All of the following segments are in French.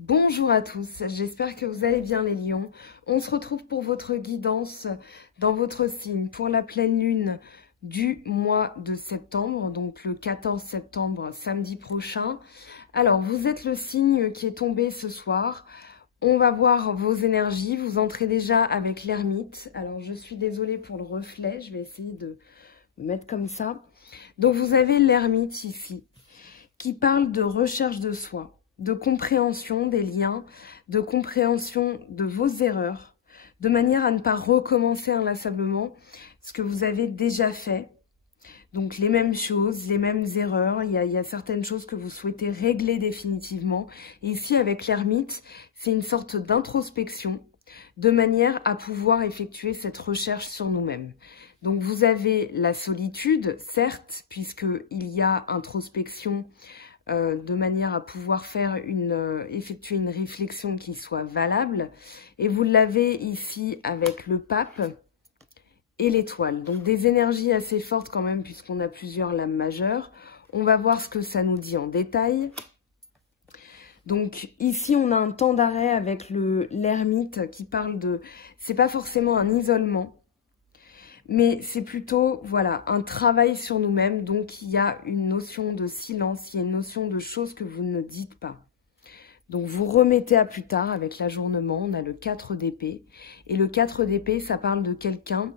Bonjour à tous, j'espère que vous allez bien les lions. On se retrouve pour votre guidance dans votre signe pour la pleine lune du mois de septembre, donc le 14 septembre, samedi prochain. Alors, vous êtes le signe qui est tombé ce soir. On va voir vos énergies. Vous entrez déjà avec l'ermite. Alors, je suis désolée pour le reflet, je vais essayer de me mettre comme ça. Donc, vous avez l'ermite ici qui parle de recherche de soi, de compréhension des liens, de compréhension de vos erreurs, de manière à ne pas recommencer inlassablement ce que vous avez déjà fait. Donc les mêmes choses, les mêmes erreurs, il y a certaines choses que vous souhaitez régler définitivement. Et ici, avec l'ermite, c'est une sorte d'introspection, de manière à pouvoir effectuer cette recherche sur nous-mêmes. Donc vous avez la solitude, certes, puisqu'il y a introspection, de manière à pouvoir faire effectuer une réflexion qui soit valable. Et vous l'avez ici avec le pape et l'étoile. Donc des énergies assez fortes quand même, puisqu'on a plusieurs lames majeures. On va voir ce que ça nous dit en détail. Donc ici, on a un temps d'arrêt avec l'ermite qui parle de... C'est pas forcément un isolement, mais c'est plutôt, voilà, un travail sur nous-mêmes. Donc, il y a une notion de silence, il y a une notion de choses que vous ne dites pas. Donc, vous remettez à plus tard avec l'ajournement. On a le 4 d'épée. Et le 4 d'épée, ça parle de quelqu'un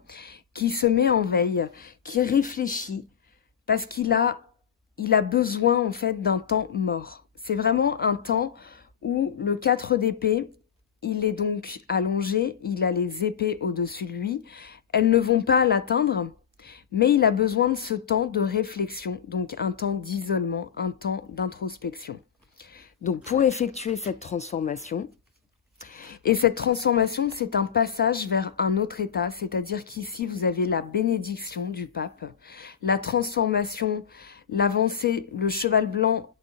qui se met en veille, qui réfléchit, parce qu'il a besoin, en fait, d'un temps mort. C'est vraiment un temps où le 4 d'épée, il est donc allongé, il a les épées au-dessus de lui. Elles ne vont pas l'atteindre, mais il a besoin de ce temps de réflexion, donc un temps d'isolement, un temps d'introspection. Donc pour effectuer cette transformation, et cette transformation, c'est un passage vers un autre état, c'est-à-dire qu'ici, vous avez la bénédiction du pape, la transformation, l'avancée, le cheval blanc,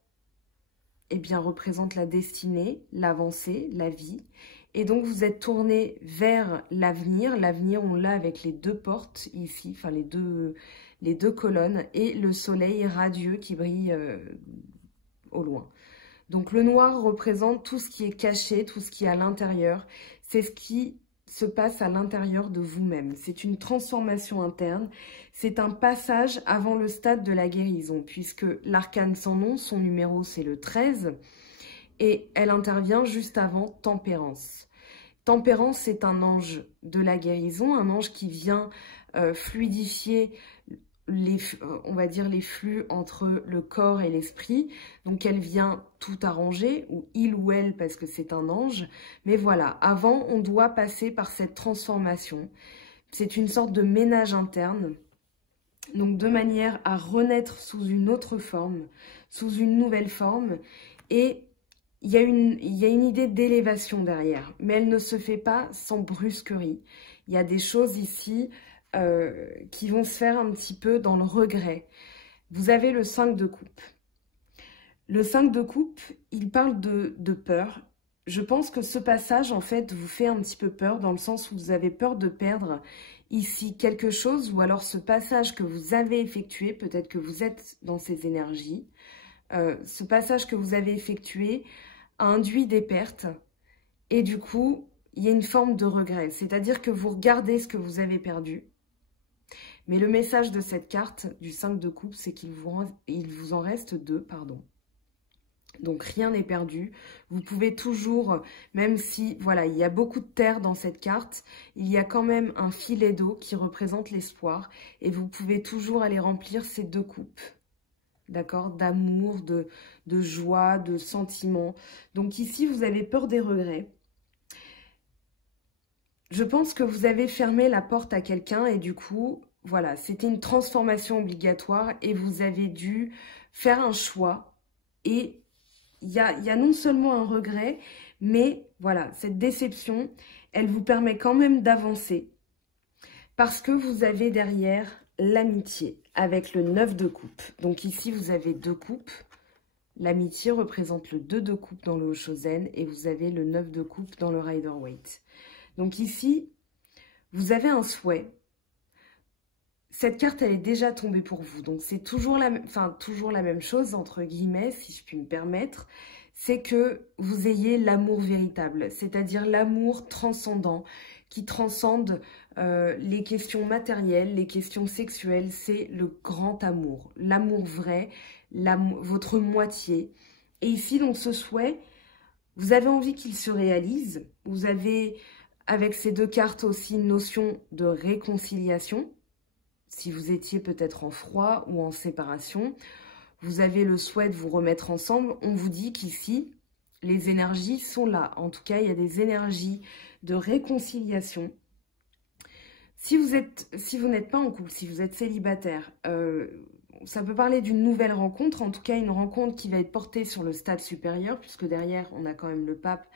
eh bien, représente la destinée, l'avancée, la vie. Et donc, vous êtes tourné vers l'avenir. L'avenir, on l'a avec les deux portes ici, enfin les deux colonnes, et le soleil radieux qui brille au loin. Donc, le noir représente tout ce qui est caché, tout ce qui est à l'intérieur. C'est ce qui se passe à l'intérieur de vous-même. C'est une transformation interne. C'est un passage avant le stade de la guérison, puisque l'arcane sans nom, son numéro, c'est le 13. Et elle intervient juste avant Tempérance. Tempérance, c'est un ange de la guérison, un ange qui vient fluidifier on va dire les flux entre le corps et l'esprit. Donc elle vient tout arranger, ou il ou elle, parce que c'est un ange. Mais voilà, avant, on doit passer par cette transformation. C'est une sorte de ménage interne. Donc de manière à renaître sous une autre forme, sous une nouvelle forme. Et il y a une idée d'élévation derrière, mais elle ne se fait pas sans brusquerie. Il y a des choses ici qui vont se faire un petit peu dans le regret. Vous avez le 5 de coupe. Le 5 de coupe, il parle de peur. Je pense que ce passage, en fait, vous fait un petit peu peur, dans le sens où vous avez peur de perdre ici quelque chose, ou alors ce passage que vous avez effectué, peut-être que vous êtes dans ces énergies, ce passage que vous avez effectué a induit des pertes, et du coup, il y a une forme de regret. C'est-à-dire que vous regardez ce que vous avez perdu, mais le message de cette carte, du 5 de coupe, c'est qu'il vous en reste 2, pardon. Donc rien n'est perdu. Vous pouvez toujours, même si, voilà, il y a beaucoup de terre dans cette carte, il y a quand même un filet d'eau qui représente l'espoir, et vous pouvez toujours aller remplir ces 2 coupes. D'accord, d'amour, de joie, de sentiments. Donc ici, vous avez peur des regrets. Je pense que vous avez fermé la porte à quelqu'un et du coup, voilà, c'était une transformation obligatoire et vous avez dû faire un choix. Et il y a non seulement un regret, mais voilà, cette déception, elle vous permet quand même d'avancer parce que vous avez derrière l'amitié avec le 9 de coupe. Donc ici, vous avez 2 coupes. L'amitié représente le 2 de coupe dans le Hoshozen et vous avez le 9 de coupe dans le Rider-Waite. Donc ici, vous avez un souhait. Cette carte, elle est déjà tombée pour vous. Donc c'est toujours la même chose, entre guillemets, si je puis me permettre. c'est que vous ayez l'amour véritable, c'est-à-dire l'amour transcendant, qui transcende les questions matérielles, les questions sexuelles. C'est le grand amour, l'amour vrai, votre moitié. Et ici, donc, ce souhait, vous avez envie qu'il se réalise. Vous avez, avec ces deux cartes aussi, une notion de réconciliation. Si vous étiez peut-être en froid ou en séparation, vous avez le souhait de vous remettre ensemble. On vous dit qu'ici, les énergies sont là. En tout cas, il y a des énergies de réconciliation. Si vous n'êtes pas en couple, si vous êtes célibataire, ça peut parler d'une nouvelle rencontre, en tout cas une rencontre qui va être portée sur le stade supérieur, puisque derrière, on a quand même le pape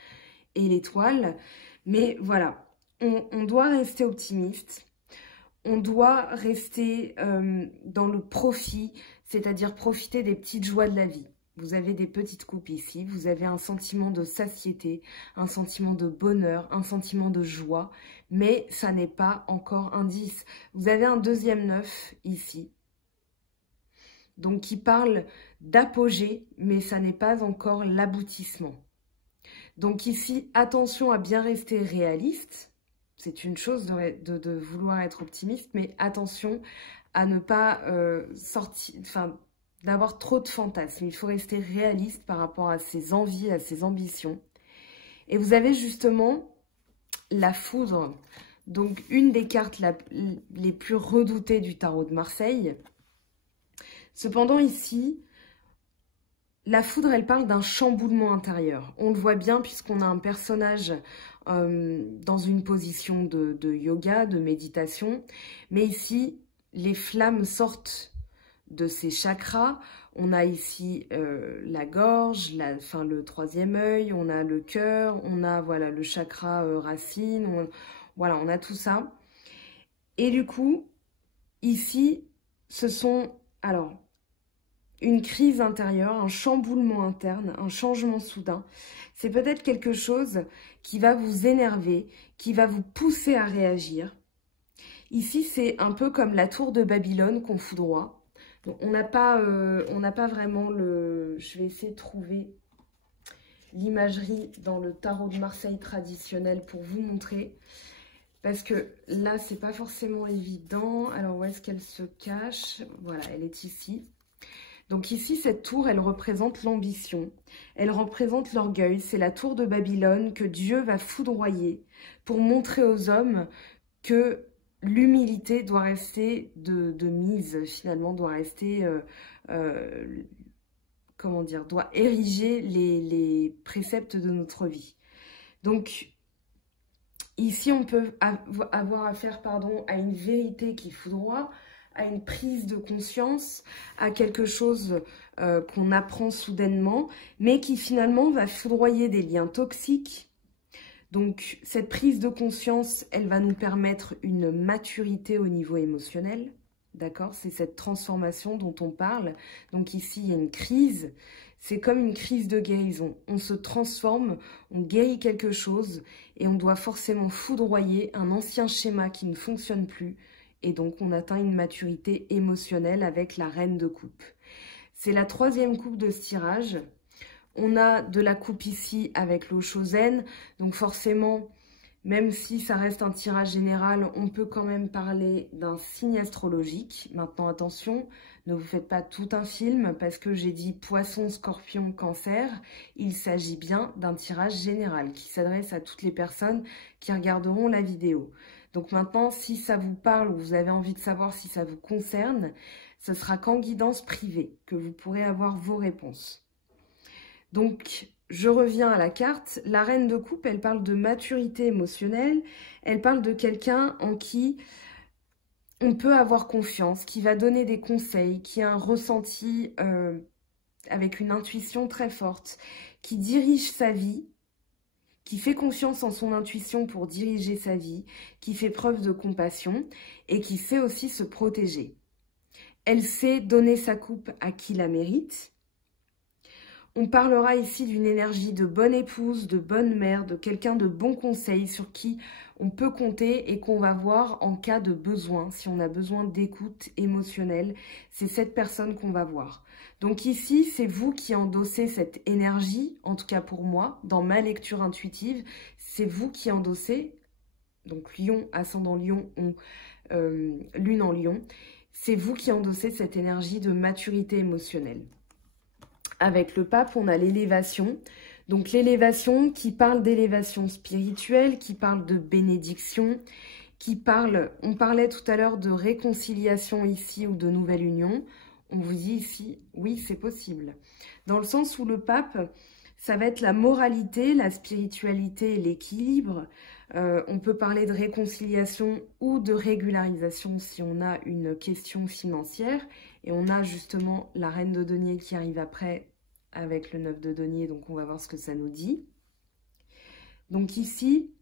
et l'étoile. Mais voilà, on doit rester optimiste, on doit rester dans le profit, c'est-à-dire profiter des petites joies de la vie. Vous avez des petites coupes ici, vous avez un sentiment de satiété, un sentiment de bonheur, un sentiment de joie, mais ça n'est pas encore un 10. Vous avez un deuxième 9 ici, donc qui parle d'apogée, mais ça n'est pas encore l'aboutissement. Donc ici, attention à bien rester réaliste. C'est une chose de vouloir être optimiste, mais attention à ne pas d'avoir trop de fantasmes. Il faut rester réaliste par rapport à ses envies, à ses ambitions. Et vous avez justement la foudre, donc une des cartes les plus redoutées du tarot de Marseille. Cependant ici, la foudre, elle parle d'un chamboulement intérieur. On le voit bien puisqu'on a un personnage dans une position de yoga, de méditation. Mais ici, les flammes sortent de ces chakras. On a ici la gorge, le troisième œil, on a le cœur, on a voilà, le chakra racine, voilà, on a tout ça. Et du coup, ici, ce sont... alors, une crise intérieure, un chamboulement interne, un changement soudain. C'est peut-être quelque chose qui va vous énerver, qui va vous pousser à réagir. Ici, c'est un peu comme la tour de Babylone qu'on foudroie. Donc, on n'a pas vraiment le... Je vais essayer de trouver l'imagerie dans le tarot de Marseille traditionnel pour vous montrer. Parce que là, c'est pas forcément évident. Alors, où est-ce qu'elle se cache? Voilà, elle est ici. Donc ici, cette tour, elle représente l'ambition, elle représente l'orgueil. C'est la tour de Babylone que Dieu va foudroyer pour montrer aux hommes que l'humilité doit rester de mise, finalement, doit rester, comment dire, doit ériger les préceptes de notre vie. Donc, ici, on peut avoir affaire, à une vérité qui foudroie, à une prise de conscience, à quelque chose qu'on apprend soudainement, mais qui finalement va foudroyer des liens toxiques. Donc cette prise de conscience, elle va nous permettre une maturité au niveau émotionnel, d'accord? C'est cette transformation dont on parle. Donc ici, il y a une crise, c'est comme une crise de guérison. On se transforme, on guérit quelque chose et on doit forcément foudroyer un ancien schéma qui ne fonctionne plus. Et donc, on atteint une maturité émotionnelle avec la reine de coupe. C'est la troisième coupe de ce tirage. On a de la coupe ici avec l'eau Chosen. Donc forcément, même si ça reste un tirage général, on peut quand même parler d'un signe astrologique. Maintenant, attention, ne vous faites pas tout un film parce que j'ai dit Poisson, Scorpion, Cancer. Il s'agit bien d'un tirage général qui s'adresse à toutes les personnes qui regarderont la vidéo. Donc maintenant, si ça vous parle ou vous avez envie de savoir si ça vous concerne, ce sera qu'en guidance privée que vous pourrez avoir vos réponses. Donc, je reviens à la carte. La reine de coupe, elle parle de maturité émotionnelle. Elle parle de quelqu'un en qui on peut avoir confiance, qui va donner des conseils, qui a un ressenti avec une intuition très forte, qui dirige sa vie, qui fait confiance en son intuition pour diriger sa vie, qui fait preuve de compassion et qui sait aussi se protéger. Elle sait donner sa coupe à qui la mérite. On parlera ici d'une énergie de bonne épouse, de bonne mère, de quelqu'un de bon conseil sur qui on peut compter et qu'on va voir en cas de besoin. Si on a besoin d'écoute émotionnelle, c'est cette personne qu'on va voir. Donc ici, c'est vous qui endossez cette énergie, en tout cas pour moi, dans ma lecture intuitive, c'est vous qui endossez, donc Lion, ascendant Lion, Lune en Lion, c'est vous qui endossez cette énergie de maturité émotionnelle. Avec le pape, on a l'élévation. Donc l'élévation qui parle d'élévation spirituelle, qui parle de bénédiction, qui parle, on parlait tout à l'heure de réconciliation ici ou de nouvelle union. On vous dit ici, oui, c'est possible. Dans le sens où le pape, ça va être la moralité, la spiritualité et l'équilibre. On peut parler de réconciliation ou de régularisation si on a une question financière. Et on a justement la reine de denier qui arrive après avec le 9 de denier. Donc, on va voir ce que ça nous dit. Donc ici,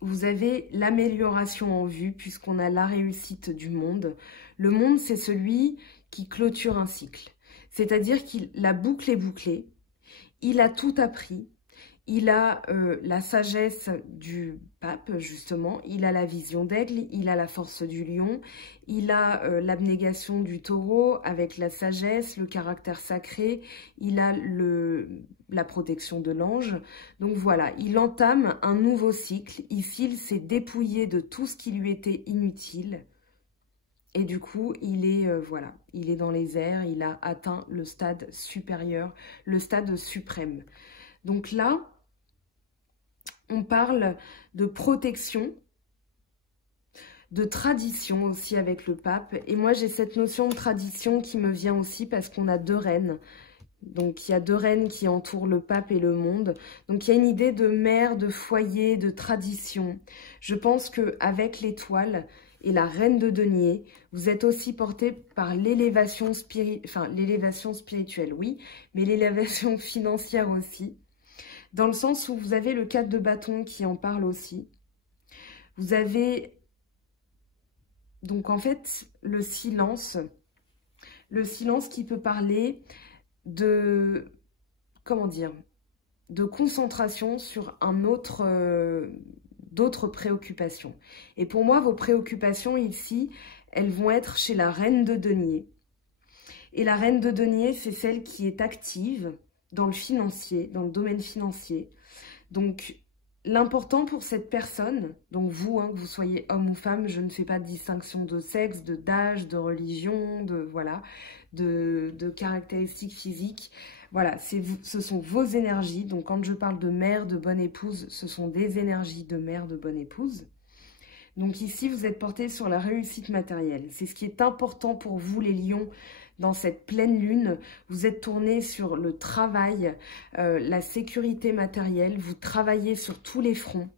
vous avez l'amélioration en vue puisqu'on a la réussite du monde. Le monde, c'est celui qui clôture un cycle. C'est-à-dire que la boucle est bouclée. Il a tout appris. Il a la sagesse du pape, justement. Il a la vision d'aigle. Il a la force du lion. Il a l'abnégation du taureau avec la sagesse, le caractère sacré. Il a la protection de l'ange. Donc voilà, il entame un nouveau cycle. Ici, il s'est dépouillé de tout ce qui lui était inutile. Et du coup, il est, voilà, il est dans les airs. Il a atteint le stade supérieur, le stade suprême. Donc là, on parle de protection, de tradition aussi avec le pape. Et moi, j'ai cette notion de tradition qui me vient aussi parce qu'on a deux reines. Donc, il y a deux reines qui entourent le pape et le monde. Donc, il y a une idée de mère, de foyer, de tradition. Je pense qu'avec l'étoile et la reine de denier, vous êtes aussi porté par l'élévation spirituelle, oui, mais l'élévation financière aussi. Dans le sens où vous avez le 4 de bâton qui en parle aussi. Vous avez donc en fait le silence qui peut parler de, comment dire, de concentration sur un autre, d'autres préoccupations. Et pour moi, vos préoccupations ici, elles vont être chez la reine de denier. Et la reine de denier, c'est celle qui est active dans le financier, dans le domaine financier. Donc, l'important pour cette personne, donc vous, hein, que vous soyez homme ou femme, je ne fais pas de distinction de sexe, d'âge, de religion, voilà, de caractéristiques physiques. Voilà, ce sont vos énergies. Donc, quand je parle de mère, de bonne épouse, ce sont des énergies de mère, de bonne épouse. Donc ici, vous êtes porté sur la réussite matérielle. C'est ce qui est important pour vous, les lions, dans cette pleine lune. Vous êtes tourné sur le travail, la sécurité matérielle. Vous travaillez sur tous les fronts.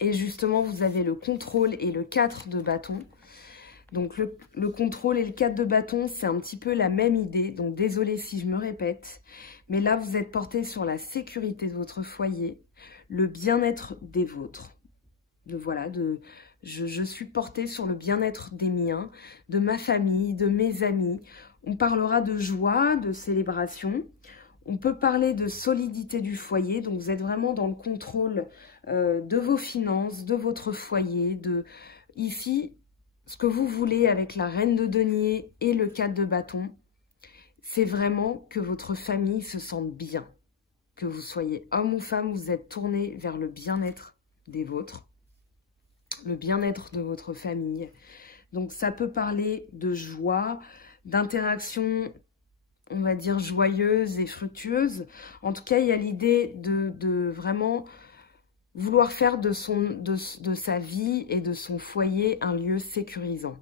Et justement, vous avez le contrôle et le 4 de bâton. Donc le contrôle et le 4 de bâton, c'est un petit peu la même idée. Donc désolé si je me répète. Mais là, vous êtes porté sur la sécurité de votre foyer, le bien-être des vôtres. Je suis portée sur le bien-être des miens, de ma famille, de mes amis. On parlera de joie, de célébration. On peut parler de solidité du foyer. Donc, vous êtes vraiment dans le contrôle de vos finances, de votre foyer. Ici, ce que vous voulez avec la reine de denier et le 4 de bâton, c'est vraiment que votre famille se sente bien. Que vous soyez homme ou femme, vous êtes tourné vers le bien-être des vôtres. Le bien-être de votre famille. Donc ça peut parler de joie, d'interaction, on va dire joyeuse et fructueuse. En tout cas, il y a l'idée de vraiment vouloir faire de sa vie et de son foyer un lieu sécurisant.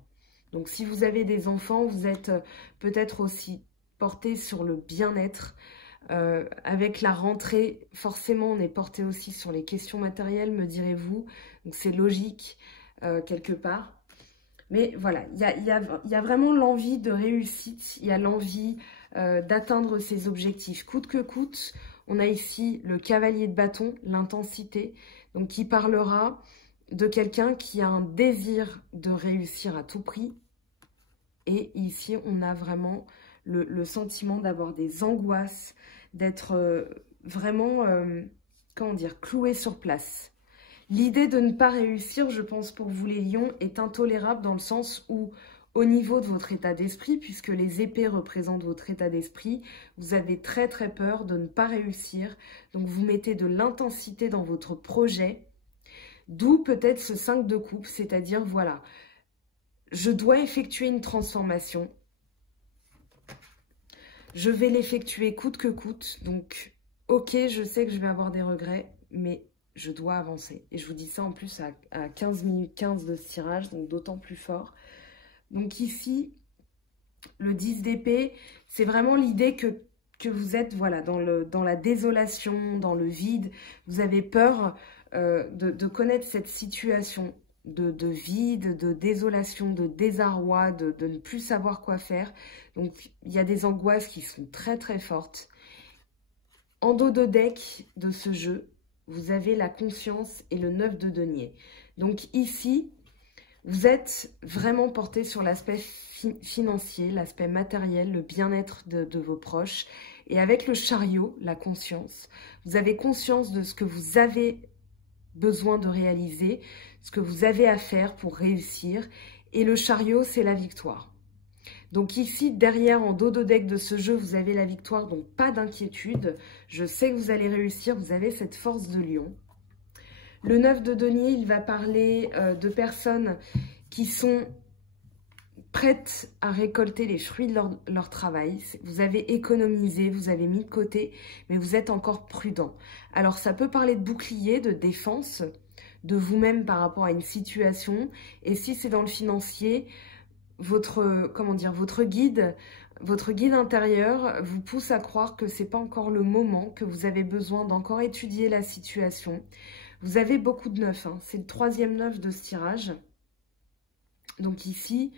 Donc si vous avez des enfants, vous êtes peut-être aussi porté sur le bien-être. Avec la rentrée, forcément, on est porté aussi sur les questions matérielles, me direz-vous. Donc, c'est logique, quelque part. Mais voilà, il y a vraiment l'envie de réussite. Il y a l'envie d'atteindre ses objectifs. Coûte que coûte, on a ici le cavalier de bâton, l'intensité. Donc, qui parlera de quelqu'un qui a un désir de réussir à tout prix. Et ici, on a vraiment le sentiment d'avoir des angoisses, d'être vraiment, comment dire, cloué sur place. L'idée de ne pas réussir, je pense pour vous les lions, est intolérable dans le sens où, au niveau de votre état d'esprit, puisque les épées représentent votre état d'esprit, vous avez très très peur de ne pas réussir. Donc vous mettez de l'intensité dans votre projet, d'où peut-être ce 5 de coupe, c'est-à-dire voilà, je dois effectuer une transformation. Je vais l'effectuer coûte que coûte. Donc, ok, je sais que je vais avoir des regrets, mais je dois avancer. Et je vous dis ça en plus à 15 minutes 15 de ce tirage, donc d'autant plus fort. Donc ici, le 10 d'épée, c'est vraiment l'idée que vous êtes voilà, dans la désolation, dans le vide. Vous avez peur de connaître cette situation de vide, de désolation, de désarroi, de ne plus savoir quoi faire. Donc, il y a des angoisses qui sont très très fortes. En dos de deck de ce jeu, vous avez la conscience et le 9 de denier. Donc ici, vous êtes vraiment porté sur l'aspect financier, l'aspect matériel, le bien-être de vos proches. Et avec le chariot, la conscience, vous avez conscience de ce que vous avez besoin de réaliser, ce que vous avez à faire pour réussir. Et le chariot, c'est la victoire. Donc ici, derrière, en dos de deck de ce jeu, vous avez la victoire, donc pas d'inquiétude. Je sais que vous allez réussir, vous avez cette force de lion. Le 9 de denier, il va parler de personnes qui sont prêtes à récolter les fruits de leur travail. Vous avez économisé, vous avez mis de côté, mais vous êtes encore prudent. Alors ça peut parler de bouclier, de défense, de vous-même par rapport à une situation. Et si c'est dans le financier, votre guide intérieur vous pousse à croire que c'est pas encore le moment, que vous avez besoin d'encore étudier la situation. Vous avez beaucoup de 9, hein. C'est le 3e 9 de ce tirage. Donc ici,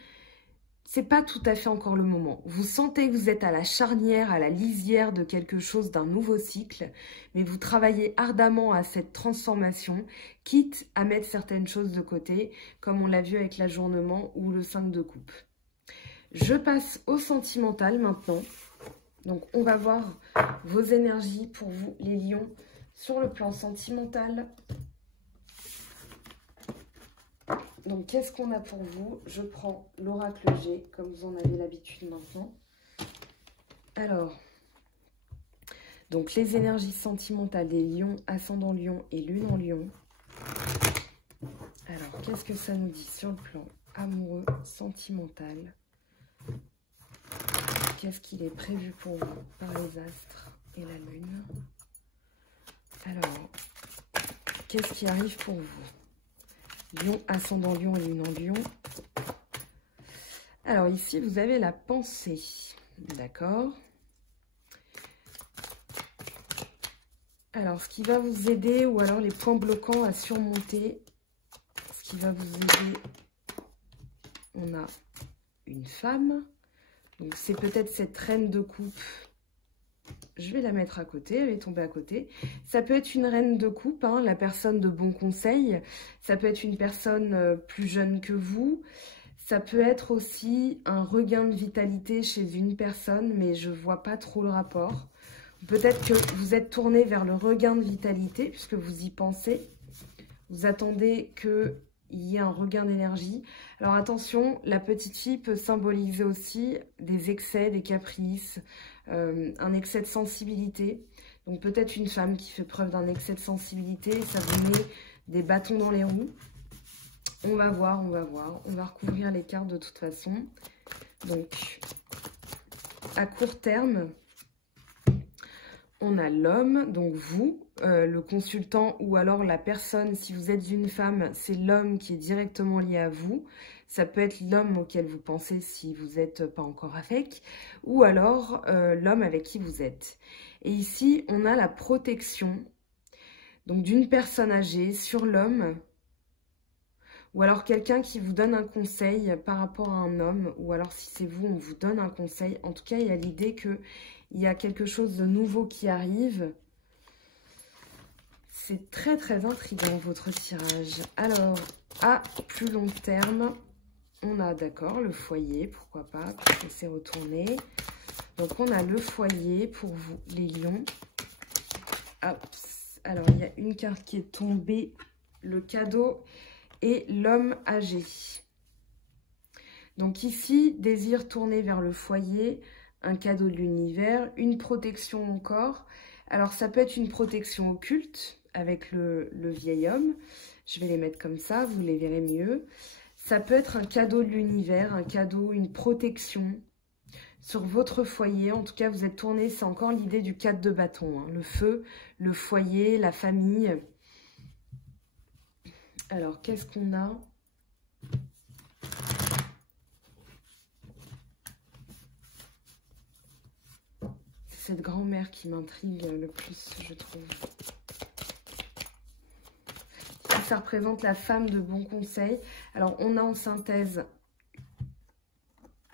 c'est pas tout à fait encore le moment. Vous sentez que vous êtes à la charnière, à la lisière de quelque chose, d'un nouveau cycle, mais vous travaillez ardemment à cette transformation, quitte à mettre certaines choses de côté, comme on l'a vu avec l'ajournement ou le 5 de coupe. Je passe au sentimental maintenant. Donc on va voir vos énergies pour vous, les lions, sur le plan sentimental. Donc, qu'est-ce qu'on a pour vous? Je prends l'oracle G, comme vous en avez l'habitude maintenant. Alors, donc les énergies sentimentales des lions, ascendant lion et lune en lion. Alors, qu'est-ce que ça nous dit sur le plan amoureux, sentimental? Qu'est-ce qu'il est prévu pour vous par les astres et la lune? Alors, qu'est-ce qui arrive pour vous? Lion, ascendant lion et lune en lion. Alors ici, vous avez la pensée. D'accord. Alors, ce qui va vous aider, ou alors les points bloquants à surmonter, ce qui va vous aider, on a une femme. Donc, c'est peut-être cette reine de coupe. Je vais la mettre à côté, elle est tombée à côté. Ça peut être une reine de coupe, hein, la personne de bon conseil. Ça peut être une personne plus jeune que vous. Ça peut être aussi un regain de vitalité chez une personne, mais je ne vois pas trop le rapport. Peut-être que vous êtes tourné vers le regain de vitalité, puisque vous y pensez. Vous attendez qu'il y ait un regain d'énergie. Alors attention, la petite fille peut symboliser aussi des excès, des caprices, un excès de sensibilité. Donc peut-être une femme qui fait preuve d'un excès de sensibilité, ça vous met des bâtons dans les roues. On va voir, on va voir. On va recouvrir les cartes de toute façon. Donc, à court terme, on a l'homme, donc vous, le consultant, ou alors la personne, si vous êtes une femme, c'est l'homme qui est directement lié à vous. Ça peut être l'homme auquel vous pensez si vous n'êtes pas encore avec, ou alors l'homme avec qui vous êtes. Et ici, on a la protection donc d'une personne âgée sur l'homme, ou alors quelqu'un qui vous donne un conseil par rapport à un homme, ou alors si c'est vous, on vous donne un conseil. En tout cas, il y a l'idée qu'il y a quelque chose de nouveau qui arrive. C'est très très intriguant votre tirage. Alors, à plus long terme, on a d'accord le foyer, pourquoi pas, puisque c'est retourné. Donc, on a le foyer pour vous, les lions. Hop. Alors, il y a une carte qui est tombée, le cadeau et l'homme âgé. Donc ici, désir tourné vers le foyer, un cadeau de l'univers, une protection encore. Alors, ça peut être une protection occulte avec le vieil homme. Je vais les mettre comme ça, vous les verrez mieux. Ça peut être un cadeau de l'univers, un cadeau, une protection sur votre foyer. En tout cas, vous êtes tourné, c'est encore l'idée du 4 de bâton. Hein. Le feu, le foyer, la famille. Alors, qu'est-ce qu'on a ? C'est cette grand-mère qui m'intrigue le plus, je trouve. Ça représente la femme de bon conseil. Alors, on a en synthèse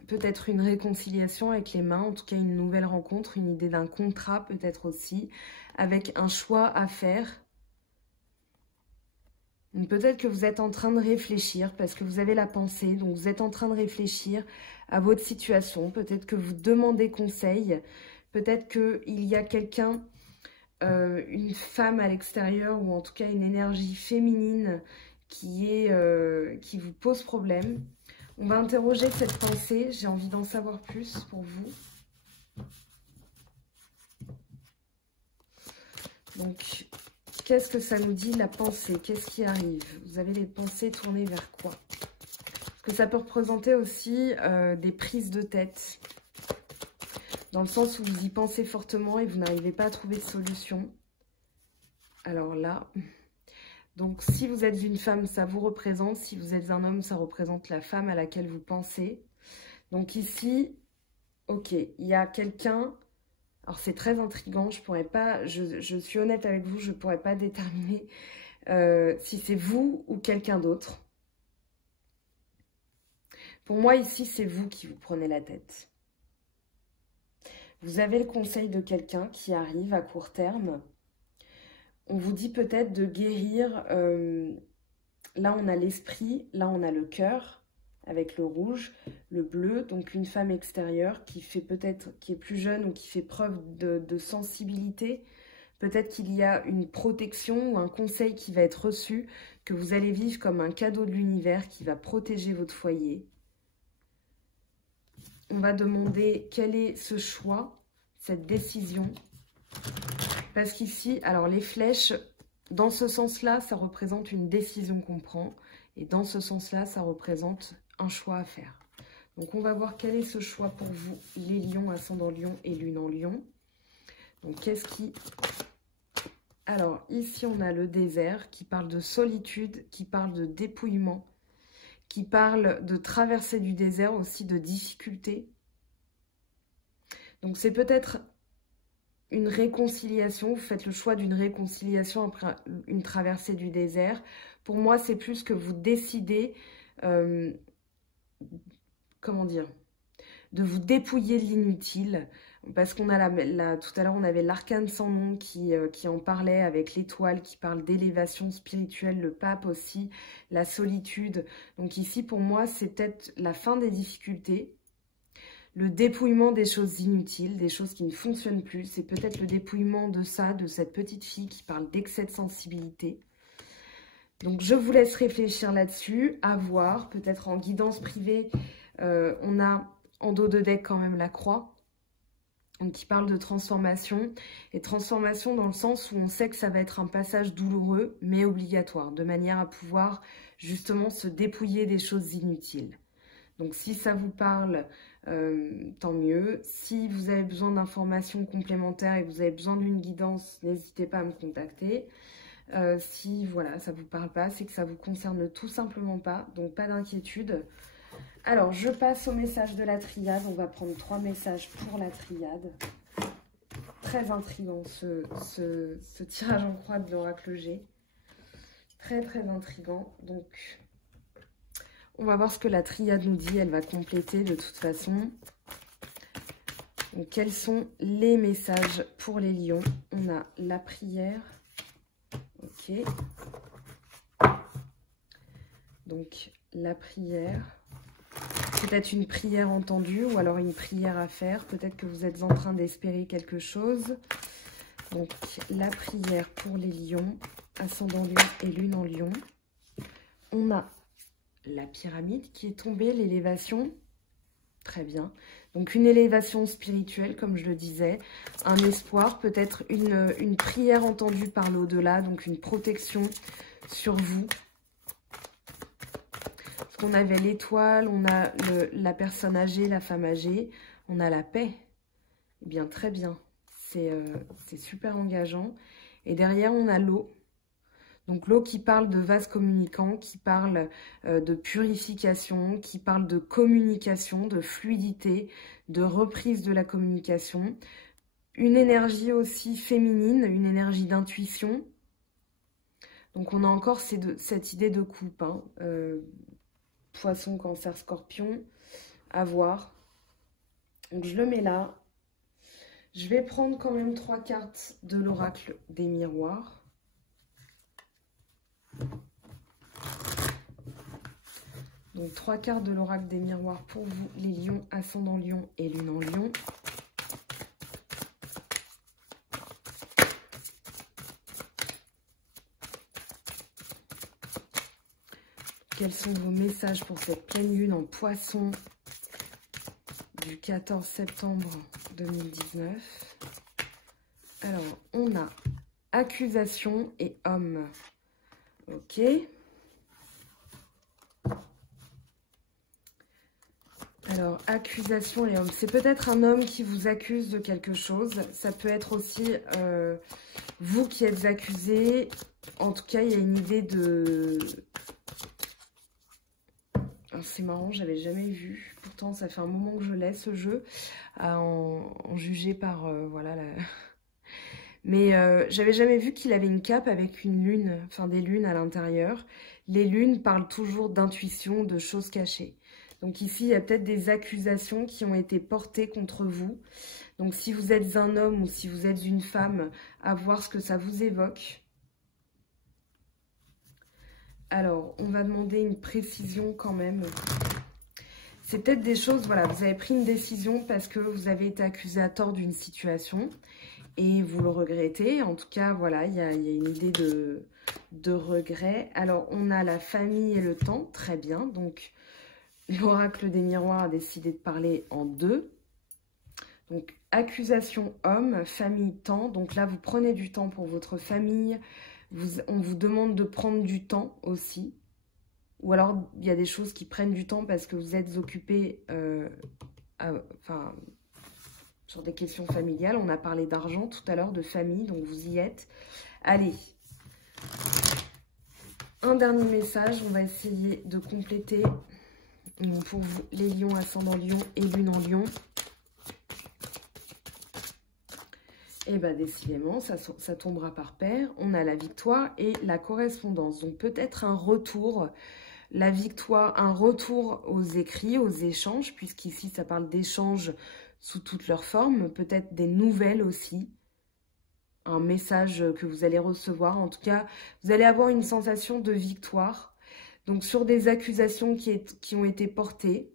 peut-être une réconciliation avec les mains, en tout cas une nouvelle rencontre, une idée d'un contrat peut-être aussi, avec un choix à faire. Peut-être que vous êtes en train de réfléchir parce que vous avez la pensée, donc vous êtes en train de réfléchir à votre situation. Peut-être que vous demandez conseil, peut-être qu'il y a quelqu'un, une femme à l'extérieur ou en tout cas une énergie féminine qui vous pose problème. On va interroger cette pensée, j'ai envie d'en savoir plus pour vous. Donc, qu'est-ce que ça nous dit la pensée? Qu'est-ce qui arrive? Vous avez les pensées tournées vers quoi? Parce que ça peut représenter aussi des prises de tête. Dans le sens où vous y pensez fortement et vous n'arrivez pas à trouver de solution. Alors là... Donc, si vous êtes une femme, ça vous représente. Si vous êtes un homme, ça représente la femme à laquelle vous pensez. Donc ici, ok, il y a quelqu'un... Alors, c'est très intriguant. Je pourrais pas... Je suis honnête avec vous, je ne pourrais pas déterminer si c'est vous ou quelqu'un d'autre. Pour moi, ici, c'est vous qui vous prenez la tête. Vous avez le conseil de quelqu'un qui arrive à court terme. On vous dit peut-être de guérir, là on a l'esprit, là on a le cœur avec le rouge, le bleu, donc une femme extérieure qui fait peut-être, qui est plus jeune ou qui fait preuve de sensibilité. Peut-être qu'il y a une protection ou un conseil qui va être reçu, que vous allez vivre comme un cadeau de l'univers qui va protéger votre foyer. On va demander quel est ce choix, cette décision. Parce qu'ici, alors les flèches, dans ce sens-là, ça représente une décision qu'on prend. Et dans ce sens-là, ça représente un choix à faire. Donc, on va voir quel est ce choix pour vous, les lions, ascendant lion et lune en lion. Donc, qu'est-ce qui... Alors, ici, on a le désert qui parle de solitude, qui parle de dépouillement, qui parle de traversée du désert, aussi de difficultés. Donc, c'est peut-être... une réconciliation, vous faites le choix d'une réconciliation après une traversée du désert. Pour moi, c'est plus que vous décidez, comment dire, de vous dépouiller de l'inutile. Parce qu'on a tout à l'heure, on avait l'arcane sans nom qui en parlait avec l'étoile, qui parle d'élévation spirituelle, le pape aussi, la solitude. Donc ici, pour moi, c'est peut-être la fin des difficultés. Le dépouillement des choses inutiles, des choses qui ne fonctionnent plus. C'est peut-être le dépouillement de ça, de cette petite fille qui parle d'excès de sensibilité. Donc, je vous laisse réfléchir là-dessus, à voir. Peut-être en guidance privée, on a en dos de deck quand même la croix. Donc, qui parle de transformation. Et transformation dans le sens où on sait que ça va être un passage douloureux, mais obligatoire. De manière à pouvoir justement se dépouiller des choses inutiles. Donc, si ça vous parle, tant mieux. Si vous avez besoin d'informations complémentaires et que vous avez besoin d'une guidance, n'hésitez pas à me contacter. Si, voilà, ça ne vous parle pas, c'est que ça ne vous concerne tout simplement pas. Donc, pas d'inquiétude. Alors, je passe au message de la triade. On va prendre 3 messages pour la triade. Très intriguant, ce tirage en croix de l'oracle G. Très, très intriguant. Donc... on va voir ce que la triade nous dit. Elle va compléter de toute façon. Donc, quels sont les messages pour les lions? On a la prière. Ok. Donc, la prière. peut-être une prière entendue ou alors une prière à faire. Peut-être que vous êtes en train d'espérer quelque chose. Donc, la prière pour les lions, ascendant lion et lune en lion. On a la pyramide qui est tombée, l'élévation. Très bien. Donc, une élévation spirituelle, comme je le disais. Un espoir, peut-être une prière entendue par l'au-delà. Donc, une protection sur vous. Parce qu'on avait l'étoile, on a la personne âgée, la femme âgée. On a la paix. Eh bien, très bien. C'est super engageant. Et derrière, on a l'eau. Donc l'eau qui parle de vase communicant, qui parle de purification, qui parle de communication, de fluidité, de reprise de la communication. Une énergie aussi féminine, une énergie d'intuition. Donc on a encore cette idée de coupe. Hein. Poisson, cancer, scorpion, à voir. Donc je le mets là. Je vais prendre quand même 3 cartes de l'oracle des miroirs. Donc 3 cartes de l'oracle des miroirs pour vous, les lions, ascendant lion et lune en lion. Quels sont vos messages pour cette pleine lune en poisson du 14 septembre 2019? Alors, on a accusation et homme. Ok. Alors, accusation et homme. C'est peut-être un homme qui vous accuse de quelque chose. Ça peut être aussi vous qui êtes accusé. En tout cas, il y a une idée de... C'est marrant, j'avais jamais vu. Pourtant, ça fait un moment que je l'ai, ce jeu, à en juger par... voilà, la... Mais j'avais jamais vu qu'il avait une cape avec une lune, enfin des lunes à l'intérieur. Les lunes parlent toujours d'intuition, de choses cachées. Donc ici, il y a peut-être des accusations qui ont été portées contre vous. Donc si vous êtes un homme ou si vous êtes une femme, à voir ce que ça vous évoque. Alors, on va demander une précision quand même. C'est peut-être des choses, voilà, vous avez pris une décision parce que vous avez été accusé à tort d'une situation et vous le regrettez. En tout cas, voilà, il y a une idée de regret. Alors, on a la famille et le temps, très bien. Donc, l'oracle des miroirs a décidé de parler en deux. Donc, accusation homme, famille, temps. Donc là, vous prenez du temps pour votre famille. On vous demande de prendre du temps aussi. Ou alors, il y a des choses qui prennent du temps parce que vous êtes occupé sur des questions familiales. On a parlé d'argent tout à l'heure, de famille, donc vous y êtes. Allez, un dernier message. On va essayer de compléter pour vous, les lions, ascendant lion et lune en lion. Et bien, décidément, ça tombera par paire. On a la victoire et la correspondance. Donc, peut-être un retour, la victoire, un retour aux écrits, aux échanges, puisqu'ici, ça parle d'échanges sous toutes leurs formes. Peut-être des nouvelles aussi. Un message que vous allez recevoir. En tout cas, vous allez avoir une sensation de victoire. Donc, sur des accusations qui ont été portées,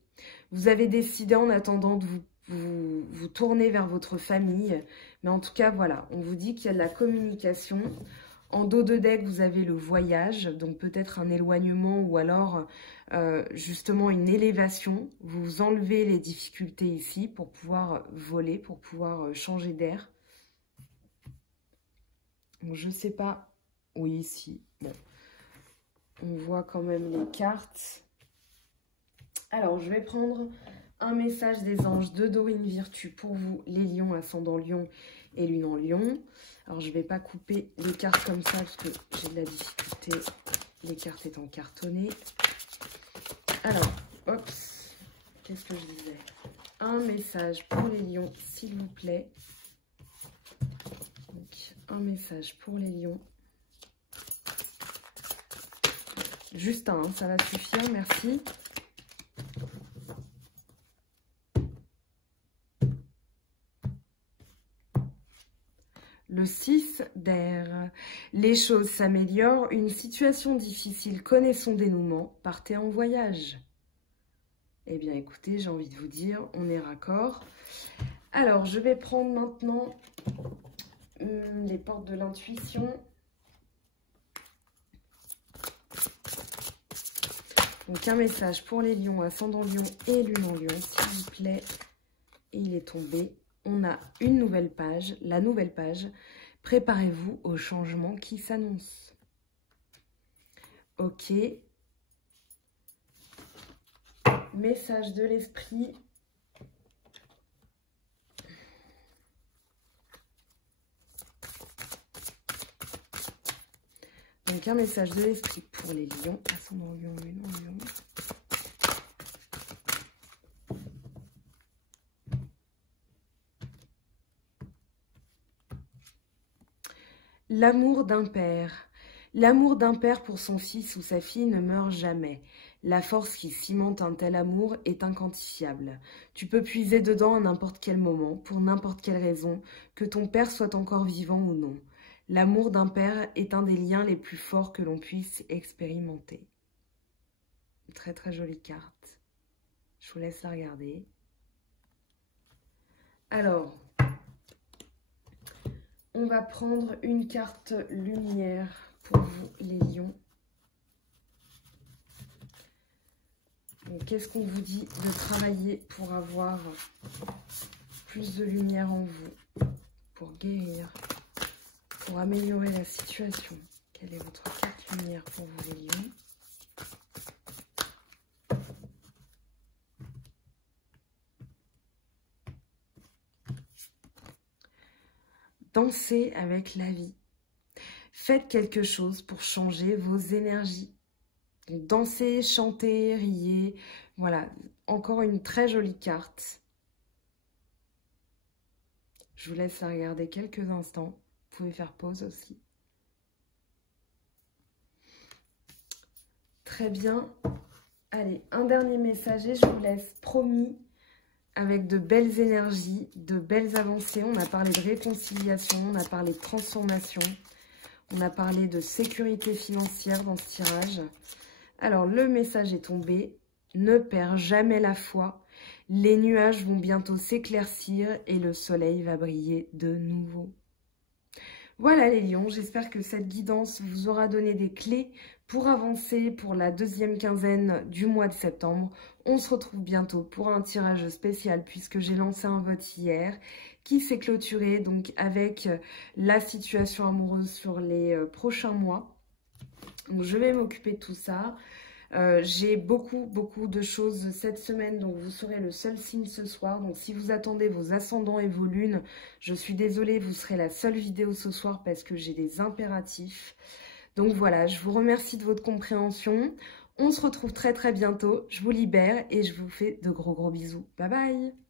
vous avez décidé en attendant de vous tourner vers votre famille. Mais en tout cas, voilà, on vous dit qu'il y a de la communication. En dos de deck, vous avez le voyage, donc peut-être un éloignement ou alors justement une élévation. Vous enlevez les difficultés ici pour pouvoir voler, pour pouvoir changer d'air. Je ne sais pas. Oui, ici. Bon. On voit quand même les cartes. Alors, je vais prendre un message des anges de Dorine Virtue pour vous, les lions, ascendant lion et lune en lion. Alors, je ne vais pas couper les cartes comme ça parce que j'ai de la difficulté, les cartes étant cartonnées. Alors, hop, qu'est-ce que je disais? Un message pour les lions, s'il vous plaît. Donc, un message pour les lions. Juste un, hein, ça va suffire, merci. Le 6 d'air. Les choses s'améliorent. Une situation difficile connaît son dénouement. Partez en voyage. Eh bien, écoutez, j'ai envie de vous dire, on est raccord. Alors, je vais prendre maintenant les portes de l'intuition. Donc, un message pour les lions, ascendant lion et lune en lion, s'il vous plaît. Et il est tombé. On a une nouvelle page, la nouvelle page. Préparez-vous au changement qui s'annonce. Ok. Message de l'esprit. Donc un message de l'esprit pour les lions. Ascendant lion, lune en lion. L'amour d'un père. L'amour d'un père pour son fils ou sa fille ne meurt jamais. La force qui cimente un tel amour est inquantifiable. Tu peux puiser dedans à n'importe quel moment, pour n'importe quelle raison, que ton père soit encore vivant ou non. L'amour d'un père est un des liens les plus forts que l'on puisse expérimenter. Très très jolie carte. Je vous laisse la regarder. Alors, on va prendre une carte lumière pour vous les lions. Qu'est-ce qu'on vous dit de travailler pour avoir plus de lumière en vous, pour guérir, pour améliorer la situation? Quelle est votre carte lumière pour vous les lions? Dansez avec la vie. Faites quelque chose pour changer vos énergies. Donc, dansez, chantez, riez. Voilà, encore une très jolie carte. Je vous laisse la regarder quelques instants. Vous pouvez faire pause aussi. Très bien. Allez, un dernier message et je vous laisse, promis, avec de belles énergies, de belles avancées. On a parlé de réconciliation, on a parlé de transformation, on a parlé de sécurité financière dans ce tirage. Alors, le message est tombé. Ne perds jamais la foi. Les nuages vont bientôt s'éclaircir et le soleil va briller de nouveau. Voilà les lions, j'espère que cette guidance vous aura donné des clés pour avancer pour la deuxième quinzaine du mois de septembre. On se retrouve bientôt pour un tirage spécial puisque j'ai lancé un vote hier qui s'est clôturé donc avec la situation amoureuse sur les prochains mois. Donc je vais m'occuper de tout ça. J'ai beaucoup de choses cette semaine, donc vous serez le seul signe ce soir. Donc si vous attendez vos ascendants et vos lunes, je suis désolée, vous serez la seule vidéo ce soir parce que j'ai des impératifs. Donc voilà, je vous remercie de votre compréhension. On se retrouve très bientôt. Je vous libère et je vous fais de gros bisous. Bye bye.